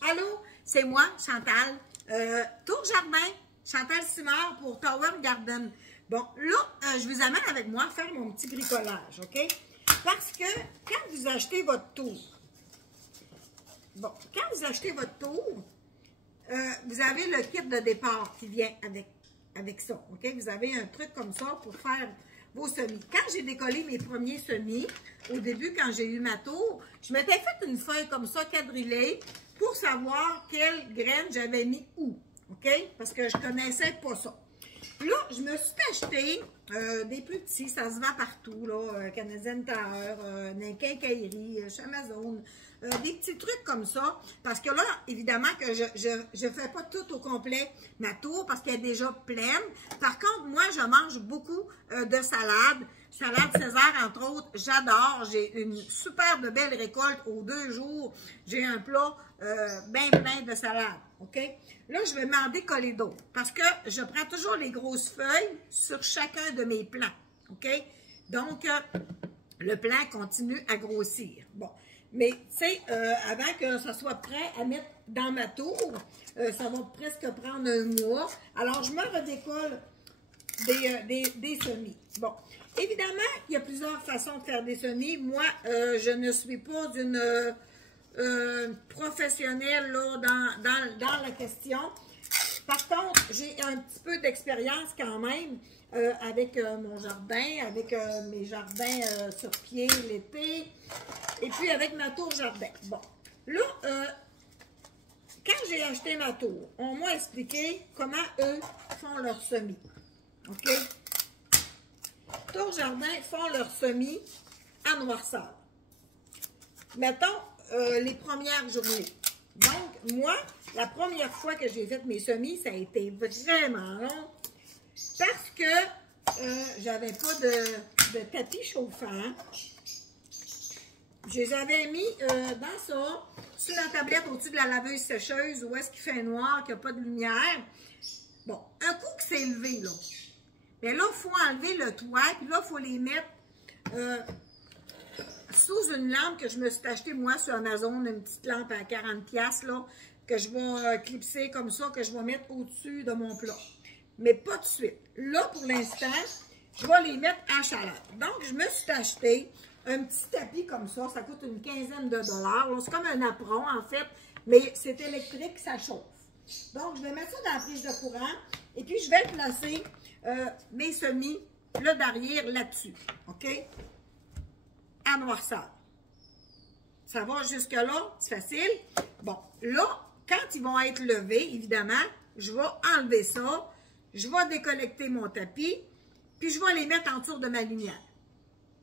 Allô, c'est moi, Chantal. Tour Jardin, Chantal Simard pour Tower Garden. Bon, là, je vous amène avec moi faire mon petit bricolage, OK? Parce que quand vous achetez votre tour, vous avez le kit de départ qui vient avec ça, OK? Vous avez un truc comme ça pour faire vos semis. Quand j'ai décollé mes premiers semis, au début, quand j'ai eu ma tour, je m'étais fait une feuille comme ça, quadrillée, pour savoir quelles graines j'avais mis où, OK? Parce que je ne connaissais pas ça. Là, je me suis acheté des plus petits, ça se vend partout, là, Canadian Tower, dans les quincailleries, chez Amazon, des petits trucs comme ça. Parce que là, évidemment que je ne fais pas tout au complet ma tour parce qu'elle est déjà pleine. Par contre, moi, je mange beaucoup de salade. Salade César, entre autres, j'adore. J'ai une super de belle récolte aux 2 jours. J'ai un plat bien plein de salade, OK? Là, je vais m'en décoller d'autres parce que je prends toujours les grosses feuilles sur chacun de mes plants, OK? Donc, le plant continue à grossir. Bon, mais tu sais, avant que ça soit prêt à mettre dans ma tour, ça va presque prendre un mois. Alors, je me redécolle des semis. Bon, évidemment, il y a plusieurs façons de faire des semis. Moi, je ne suis pas une professionnelle là, dans la question. Par contre, j'ai un petit peu d'expérience quand même avec mon jardin, avec mes jardins sur pied l'été, et puis avec ma tour jardin. Bon, là, quand j'ai acheté ma tour, on m'a expliqué comment eux font leur semis. OK? Tour Jardin font leur semis en noirceur. Mettons les premières journées. Donc, moi, la première fois que j'ai fait mes semis, ça a été vraiment long parce que j'avais pas de tapis chauffant. Je les avais mis dans ça, sur la tablette au-dessus de la laveuse sécheuse où est-ce qu'il fait noir, qu'il n'y a pas de lumière. Bon, un coup que c'est levé, là. Mais là, il faut enlever le toit, puis là, il faut les mettre sous une lampe que je me suis acheté moi, sur Amazon, une petite lampe à 40$, là, que je vais clipser comme ça, que je vais mettre au-dessus de mon plat. Mais pas tout de suite. Là, pour l'instant, je vais les mettre en chaleur. Donc, je me suis acheté un petit tapis comme ça coûte une quinzaine de dollars. C'est comme un apron, en fait, mais c'est électrique, ça chauffe. Donc, je vais mettre ça dans la prise de courant, et puis je vais placer mes semis, là, derrière, là-dessus, OK? En noirceur. Ça va jusque-là, c'est facile. Bon, là, quand ils vont être levés, évidemment, je vais enlever ça, je vais décollecter mon tapis, puis je vais les mettre en dessous de ma lumière.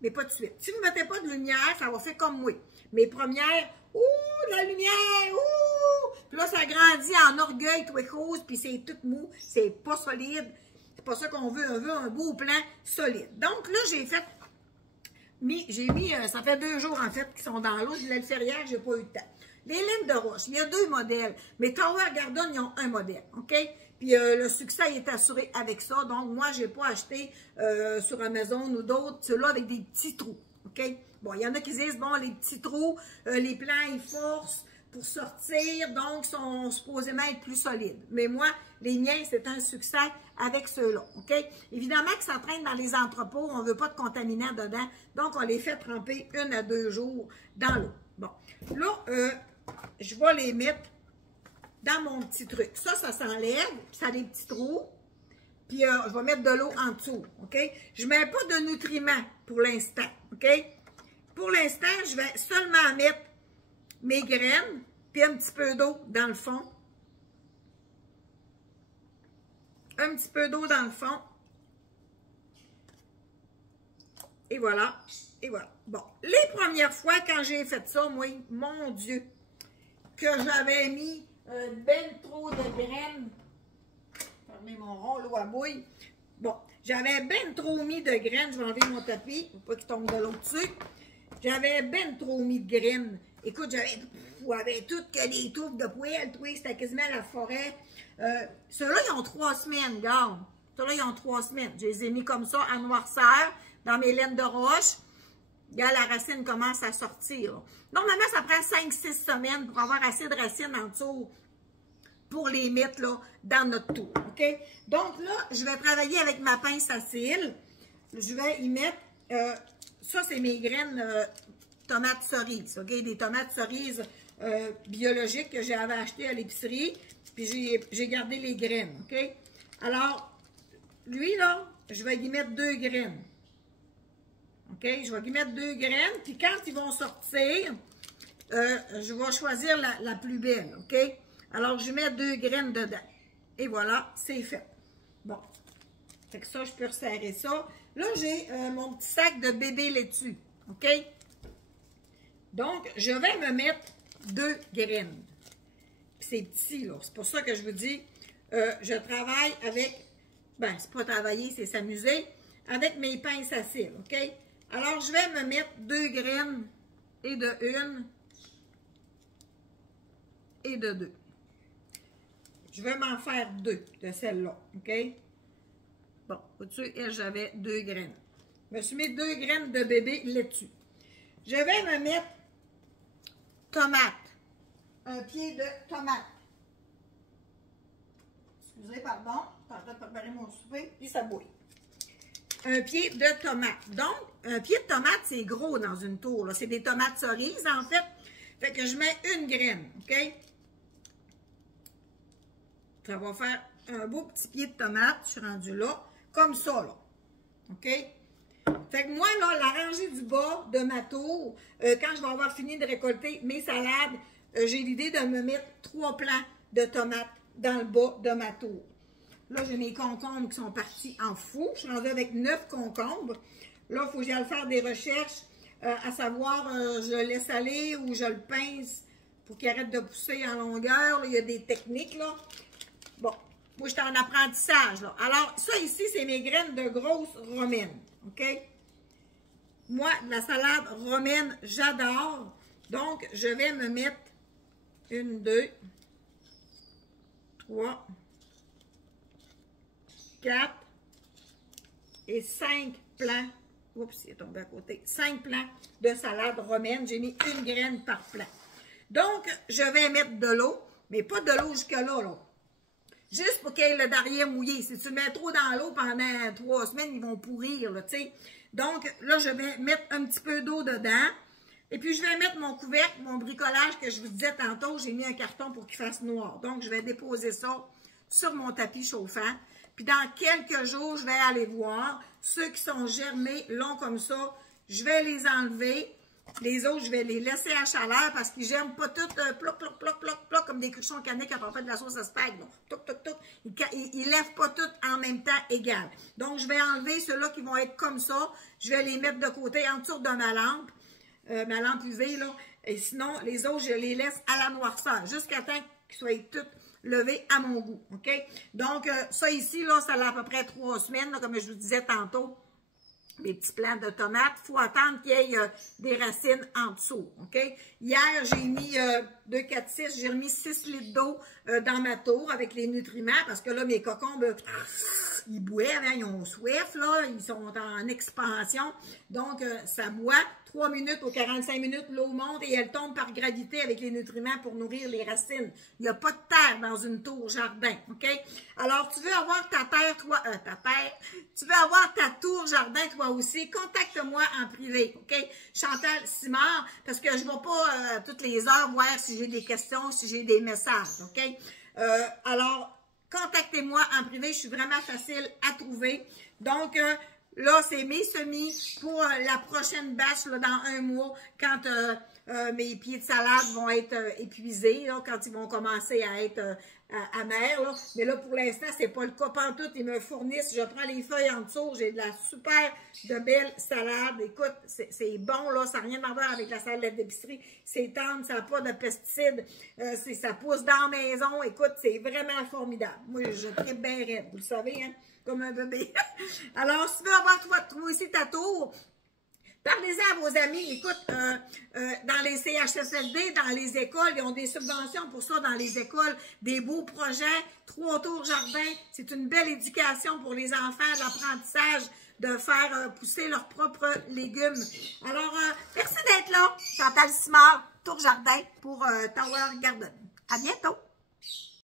Mais pas de suite. Si vous ne mettez pas de lumière, ça va faire comme moi. Mes premières, ouh, de la lumière, ouh! Puis là, ça grandit en orgueil, tout est rose, puis c'est tout mou, c'est pas solide. C'est pas ça qu'on veut, on veut un beau plan solide. Donc là, j'ai mis, ça fait 2 jours en fait, qui sont dans l'eau. Je voulais le faire hier, j'ai pas eu le temps. Les laines de roche, il y a 2 modèles. Mais Tower Garden, ils ont un modèle, OK? Puis le succès est assuré avec ça. Donc, moi, je n'ai pas acheté sur Amazon ou d'autres, ceux-là avec des petits trous, OK? Bon, il y en a qui disent, bon, les petits trous, les plants, ils forcent pour sortir, donc sont supposément être plus solides. Mais moi, les miens, c'est un succès avec ceux-là, OK? Évidemment que ça traîne dans les entrepôts, on ne veut pas de contaminants dedans, donc on les fait tremper 1 à 2 jours dans l'eau. Bon, là, je vais les mettre dans mon petit truc. Ça s'enlève, puis ça a des petits trous, puis je vais mettre de l'eau en dessous, OK? Je ne mets pas de nutriments pour l'instant, OK? Pour l'instant, je vais seulement mettre mes graines, puis un petit peu d'eau dans le fond. Un petit peu d'eau dans le fond. Et voilà. Et voilà. Bon, les premières fois, quand j'ai fait ça, moi, mon Dieu, que j'avais mis ben trop de graines. Fermez mon rond, l'eau à bouille. Bon, j'avais ben trop mis de graines. Je vais enlever mon tapis pour pas qu'il tombe de l'eau dessus. J'avais ben trop mis de graines. Écoute, j'avais toutes que des touffes de poêle, c'était quasiment la forêt. Ceux-là, ils ont 3 semaines, regarde. Ceux-là, ils ont 3 semaines. Je les ai mis comme ça, en noirceur, dans mes laines de roche. Là, la racine commence à sortir. Là. Normalement, ça prend 5-6 semaines pour avoir assez de racines en dessous pour les mettre là, dans notre tour. OK? Donc là, je vais travailler avec ma pince à cils. Je vais y mettre, ça c'est mes graines tomates cerises. OK? Des tomates cerises biologiques que j'avais achetées à l'épicerie. Puis j'ai gardé les graines. OK? Alors, lui là, je vais y mettre 2 graines. OK? Je vais y mettre 2 graines. Puis quand ils vont sortir, je vais choisir la plus belle. OK? Alors, je mets 2 graines dedans. Et voilà, c'est fait. Bon. Fait que ça, je peux resserrer ça. Là, j'ai mon petit sac de bébé laitue. OK? Donc, je vais me mettre 2 graines. Puis c'est petit, là. C'est pour ça que je vous dis, je travaille avec... Ben, c'est pas travailler, c'est s'amuser. Avec mes pinces à cils. OK? Alors, je vais me mettre 2 graines et de 1 et de 2. Je vais m'en faire 2 de celle-là, OK? Bon, au-dessus, j'avais 2 graines. Je me suis mis 2 graines de bébé laitue. Je vais me mettre tomate. Un pied de tomate. Excusez, pardon. Je suis en train de préparer mon souper, puis ça bouille. Un pied de tomate. Donc, un pied de tomate, c'est gros dans une tour. C'est des tomates cerises, en fait. Fait que je mets 1 graine, OK? Ça va faire un beau petit pied de tomate. Je suis rendue là. Comme ça, là. OK? Fait que moi, là, la rangée du bas de ma tour, quand je vais avoir fini de récolter mes salades, j'ai l'idée de me mettre 3 plants de tomates dans le bas de ma tour. Là, j'ai mes concombres qui sont partis en fou. Je suis rendue avec 9 concombres. Là, il faut que j'aille faire des recherches, à savoir, je le laisse aller ou je le pince pour qu'il arrête de pousser en longueur. Là, il y a des techniques, là. Bon, moi, j'étais en apprentissage, là. Alors, ça ici, c'est mes graines de grosses romaines, OK? Moi, la salade romaine, j'adore. Donc, je vais me mettre 1, 2, 3, 4 et 5 plants. Oups, il est tombé à côté. 5 plants de salade romaine. J'ai mis 1 graine par plant. Donc, je vais mettre de l'eau, mais pas de l'eau jusque-là, là. Juste pour qu'il y ait le derrière mouillé. Si tu le mets trop dans l'eau pendant 3 semaines, ils vont pourrir, là, tu sais. Donc, là, je vais mettre un petit peu d'eau dedans. Et puis, je vais mettre mon couvercle, mon bricolage que je vous disais tantôt. J'ai mis un carton pour qu'il fasse noir. Donc, je vais déposer ça sur mon tapis chauffant. Puis, dans quelques jours, je vais aller voir. Ceux qui sont germés, longs comme ça, je vais les enlever. Les autres, je vais les laisser à chaleur parce qu'ils germent pas tout ploc, ploc, ploc, ploc, ploc, comme des cruchons canets quand on fait de la sauce à spag. Toc, toc, toc. Ils lèvent pas tout en même temps égal. Donc, je vais enlever ceux-là qui vont être comme ça. Je vais les mettre de côté en dessous de ma lampe UV, là. Et sinon, les autres, je les laisse à la noirceur jusqu'à temps qu'ils soient tous levés à mon goût. OK? Donc, ça ici, là, ça a à peu près 3 semaines, là, comme je vous disais tantôt. Mes petits plants de tomates, il faut attendre qu'il y ait des racines en dessous, OK? Hier, j'ai mis 2, 4, 6, j'ai remis 6 litres d'eau dans ma tour avec les nutriments parce que là, mes cocombes, ils boivent, hein, ils ont soif, là, ils sont en expansion. Donc, ça boit. 3 minutes ou 45 minutes, l'eau monte et elle tombe par gravité avec les nutriments pour nourrir les racines. Il n'y a pas de terre dans une tour jardin, OK? Alors, tu veux avoir ta terre, toi, tu veux avoir ta tour jardin, toi aussi, contacte-moi en privé, OK? Chantal Simard, parce que je ne vais pas toutes les heures voir si j'ai des questions, si j'ai des messages, OK? Alors, contactez-moi en privé, je suis vraiment facile à trouver. Donc, là, c'est mes semis pour la prochaine batch là, dans 1 mois, quand mes pieds de salade vont être épuisés, là, quand ils vont commencer à être amers. Là. Mais là, pour l'instant, c'est pas le cas pantoute. Ils me fournissent, je prends les feuilles en dessous, j'ai de la super de belle salade. Écoute, c'est bon, là, ça n'a rien à voir avec la salade d'épicerie. C'est tendre, ça n'a pas de pesticides, ça pousse dans la maison. Écoute, c'est vraiment formidable. Moi, je tripe bien raide, vous le savez, hein? Comme un bébé. Alors, si tu veux avoir toi aussi ta tour, parlez-en à vos amis. Écoute, dans les CHSLD, dans les écoles, ils ont des subventions pour ça dans les écoles, des beaux projets, 3 tours jardin. C'est une belle éducation pour les enfants, l'apprentissage de faire pousser leurs propres légumes. Alors, merci d'être là. Chantal Simard, Tour Jardin pour Tower Garden. À bientôt!